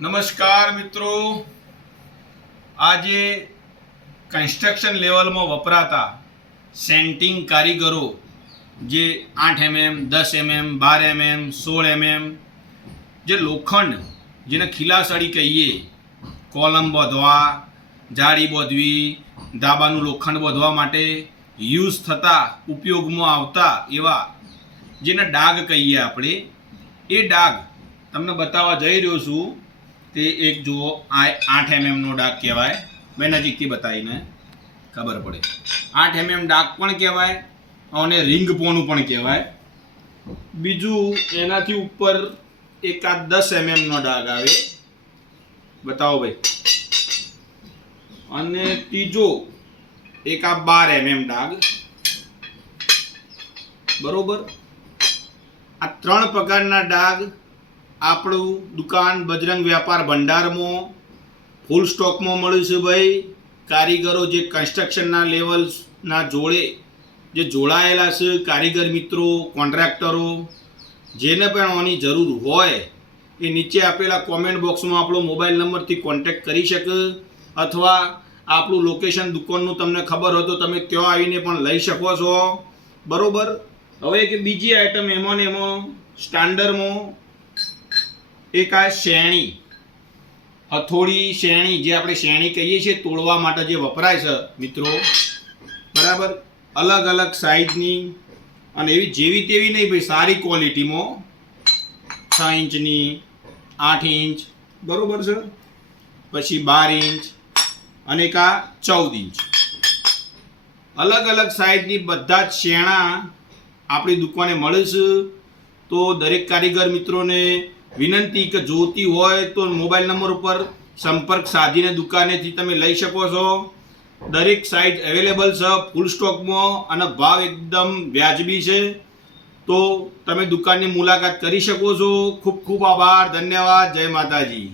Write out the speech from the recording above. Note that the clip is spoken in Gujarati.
નમસ્કાર મિત્રો, આજે કન્સ્ટ્રક્શન લેવલમાં વપરાતા સેન્ટિંગ કારીગરો જે 8 mm 10 mm 12 mm 16 mm જે લોખંડ જેને ખીલાસળી કહીએ, કોલમ બાંધવા, જાળી બાંધવી, ધાબાનું લોખંડ બાંધવા માટે યુઝ થતા ઉપયોગમાં આવતા એવા જેને ડાગ કહીએ આપણે, એ ડાગ તમને બતાવવા જઈ રહ્યો છું. તે એક જુઓ, આ 8 mm નો ડાગ કહેવાય. મેં નજીકથી બતાવીને ખબર પડે. 8 mm ડાગ પણ કહેવાય અને રિંગ પોનું પણ કહેવાય. બીજું એનાથી ઉપર એક આ 10 mm નો ડાગ આવે, બતાવો ભાઈ. અને ત્રીજો એક આ 12 mm ડાગ. બરોબર, આ 3 પ્રકારના ડાગ આપણું દુકાન બજરંગ વ્યાપાર ભંડારમાં ફૂલ સ્ટોકમાં મળ્યું છે ભાઈ. કારીગરો જે કન્સ્ટ્રક્શનના લેવલના જોડે જે જોડાયેલા છે, કારીગર મિત્રો, કોન્ટ્રાક્ટરો, જેને પણ આની જરૂર હોય એ નીચે આપેલા કોમેન્ટ બોક્સમાં આપણો મોબાઈલ નંબરથી કોન્ટેક્ટ કરી શકે, અથવા આપણું લોકેશન દુકાનનું તમને ખબર હોય તો તમે ત્યાં આવીને પણ લઈ શકો છો. બરોબર. હવે કે બીજી આઈટમ એમાં ને એમાં સ્ટાન્ડર્ડમાં એક આ શેણી, હથોડી શેણી, જે આપણે શેણી કહીએ છીએ તોડવા માટે જે વપરાય છે મિત્રો. બરાબર, અલગ અલગ સાઇઝની અને એવી જેવી તેવી નહીં ભાઈ, સારી ક્વોલિટીમાં 6 ઇંચની, 8 ઇંચ, બરોબર છે, પછી 12 ઇંચ અને એક આ 14 ઇંચ. અલગ અલગ સાઇઝની બધા જ શેણા આપણી દુકાને મળે છે. તો દરેક કારીગર મિત્રોને વિનંતી કે જોતી હોય તો મોબાઈલ નંબર ઉપર સંપર્ક સાધીને દુકાનેથી તમે લઈ શકો છો. દરેક સાઇઝ અવેલેબલ છે ફૂલ સ્ટોકમાં અને ભાવ એકદમ વ્યાજબી છે. તો તમે દુકાનની મુલાકાત કરી શકો છો. ખૂબ ખૂબ આભાર, ધન્યવાદ, જય માતાજી.